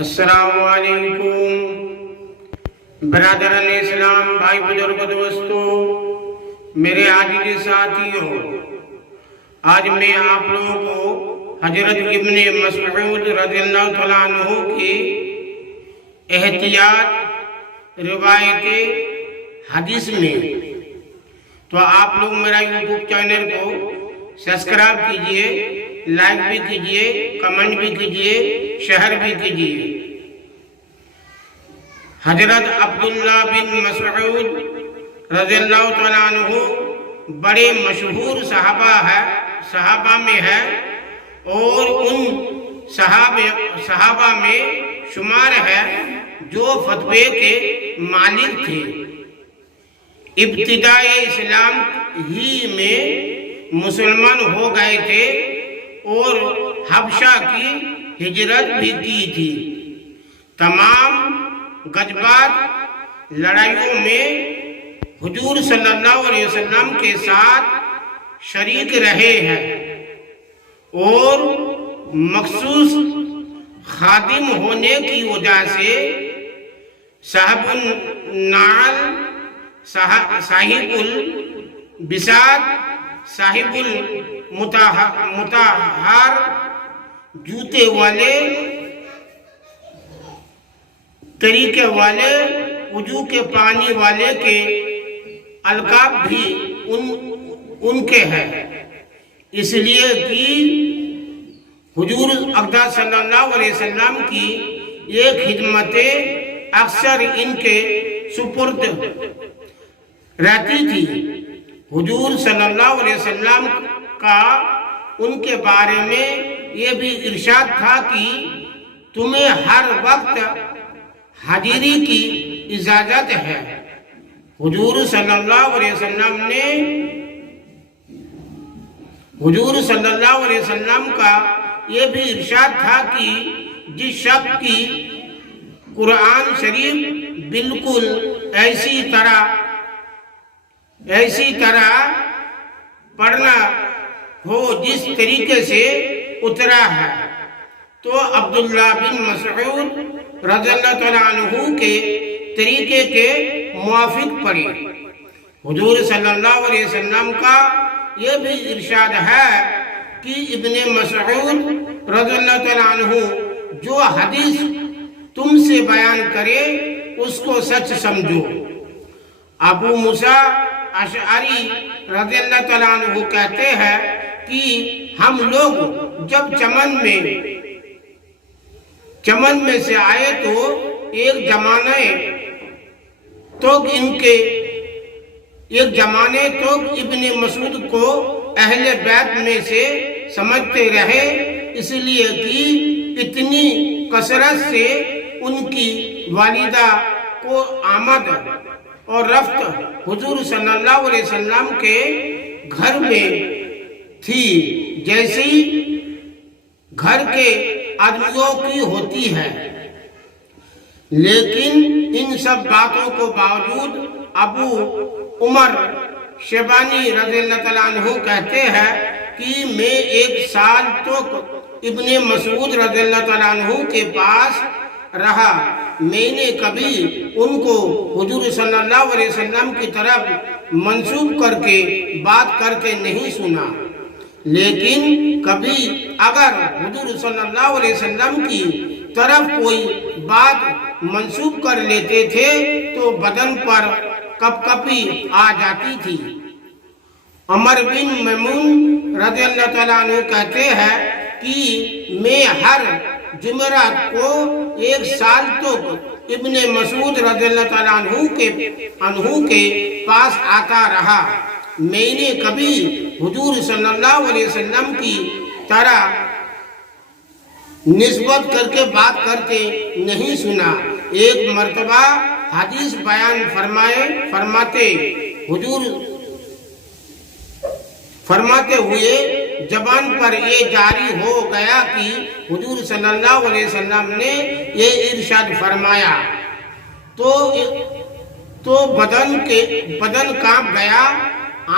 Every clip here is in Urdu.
السلام علیکم برادران اسلام، بھائی بزرگ دوستو، میرے عزیز ساتھیوں، آج میں آپ لوگوں کو حضرت ابن مسعود رضی اللہ تعالیٰ عنہ کی احتیاط روایت حدیث میں، تو آپ لوگ میرا یوٹیوب چینل کو سبسکرائب کیجئے، لائک بھی کیجئے، کمنٹ بھی کیجئے، شیئر بھی کیجئے۔ حضرت عبداللہ بن مسعود رضی اللہ تعالیٰ عنہ بڑے مشہور صحابہ میں ہے اور ان صحابہ میں شمار ہے جو فتوے کے مالک تھے۔ ابتدائی اسلام ہی میں مسلمان ہو گئے تھے اور حبشہ کی ہجرت بھی کی تھی۔ تمام غزوات لڑائیوں میں حضور صلی اللہ علیہ وسلم کے ساتھ شریک رہے ہیں اور مخصوص خادم ہونے کی وجہ سے صاحب النعل، صاحب البساط، صاحب المطہر، جوتے والے، طریقے والے، وضو کے پانی والے کے القاب بھی ان کے ہیں، اس لیے کہ حضور اقدس صلی اللہ علیہ وسلم کی یہ خدمتیں اکثر ان کے سپرد رہتی تھی۔ حضور صلی اللہ علیہ وسلم کا ان کے بارے میں یہ بھی ارشاد تھا کہ تمہیں ہر وقت حاضری کی اجازت ہے۔ حضور صلی اللہ علیہ وسلم کا یہ بھی ارشاد تھا کہ جس شخص کی قرآن شریف بالکل ایسی طرح پڑھنا ہو جس طریقے سے اترا ہے، تو عبداللہ بن مسعود رضی اللہ تعالیٰ عنہ کے طریقے کے موافق پڑھے۔ حضور صلی اللہ علیہ وسلم کا یہ بھی ارشاد ہے کہ ابن مسعود رضی اللہ تعالیٰ عنہ جو حدیث تم سے بیان کرے اس کو سچ سمجھو۔ ابو موسیٰ اشعری رضی اللہ تعالیٰ عنہ کہتے ہیں کہ ہم لوگ جب چمن میں سے آئے تو ایک زمانے تو ابن مسعود کو اہل بیت میں سے سمجھتے رہے، اس لیے کہ اتنی کثرت سے ان کی والدہ کو آمد اور رفت حضور صلی اللہ علیہ وسلم کے گھر میں تھی جیسی گھر کے آدمیوں کی ہوتی ہے۔ لیکن ان سب باتوں کو باوجود ابو عمر شیبانی رضی اللہ تعالیٰ عنہ کہتے ہیں کہ میں ایک سال تک ابن مسعود رضی اللہ تعالیٰ عنہ کے پاس رہا، میں نے کبھی ان کو حضور صلی اللہ علیہ وسلم کی طرف منسوب کر کے بات کرتے نہیں سنا، لیکن کبھی اگر حضور صلی اللہ علیہ وسلم کی طرف کوئی بات منسوب کر لیتے تھے تو بدن پر کپ کپی آ جاتی تھی۔ عمر بن میمون رضی اللہ تعالیٰ عنہ کہتے ہیں کہ میں ہر جمعرات کو ایک سال تک ابن مسعود رضی اللہ تعالیٰ عنہ کے پاس آتا رہا، میں نے کبھی حضور صلی اللہ علیہ وسلم کی طرح نسبت کر کے بات کرتے نہیں سنا۔ ایک مرتبہ حدیث بیان فرماتے ہوئے زبان پر یہ جاری ہو گیا کہ حضور صلی اللہ علیہ وسلم نے یہ ارشاد فرمایا تو بدن کانپ گیا،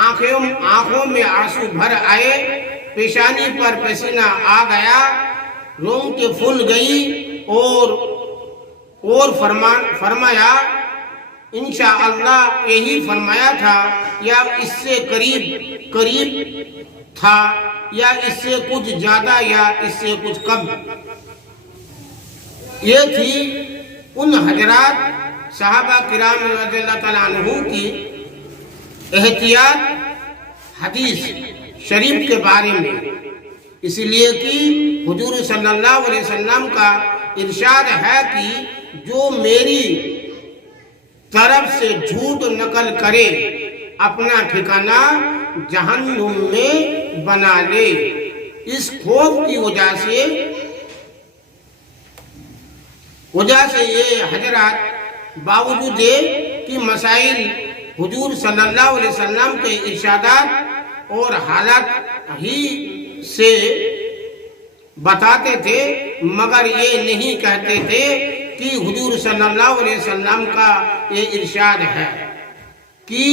آنکھوں میں آنسو بھر آئے، پیشانی پر پسینہ آ گیا، رونگٹیں پھول گئی اور اور فرمایا انشاءاللہ یہی فرمایا تھا یا اس سے قریب تھا یا اس سے کچھ زیادہ یا اس سے کچھ کم. یہ تھی ان حضرات صحابہ کرام رضی اللہ تعالیٰ عنہ کی احتیاط حدیث شریف کے بارے میں، اس لیے کہ حضور صلی اللہ علیہ وسلم کا ارشاد ہے کہ جو میری طرف سے جھوٹ نقل کرے اپنا ٹھکانہ جہنم میں بنا لے. اس خوف کی وجہ سے یہ حضرات باوجود کہ مسائل حضور صلی اللہ علیہ وسلم کے ارشادات اور حالات ہی سے بتاتے تھے، مگر یہ نہیں کہتے تھے کہ حضور صلی اللہ علیہ وسلم کا یہ ارشاد ہے کہ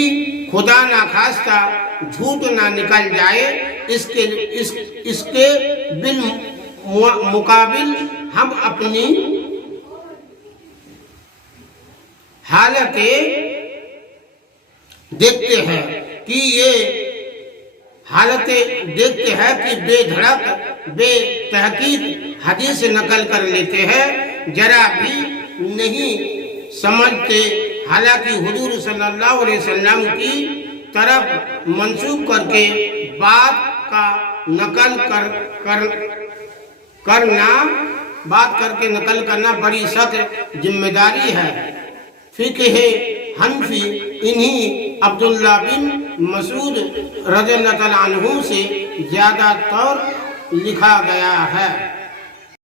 خدا نہ خواستہ جھوٹ نہ نکل جائے. اس کے بالمقابل ہم اپنی حالتیں دیکھتے ہیں کہ بے دھڑک بے تحقیق حدیث نقل کر لیتے ہیں، ذرا بھی نہیں سمجھتے، حالانکہ حضور صلی اللہ علیہ وسلم کی طرف منسوب کر کے بات کا نقل کرنا بڑی سخت ذمہ داری ہے. فقہ حنفی انہی عبداللہ بن مسعود رضی اللہ تعالیٰ عنہ سے زیادہ طور لکھا گیا ہے.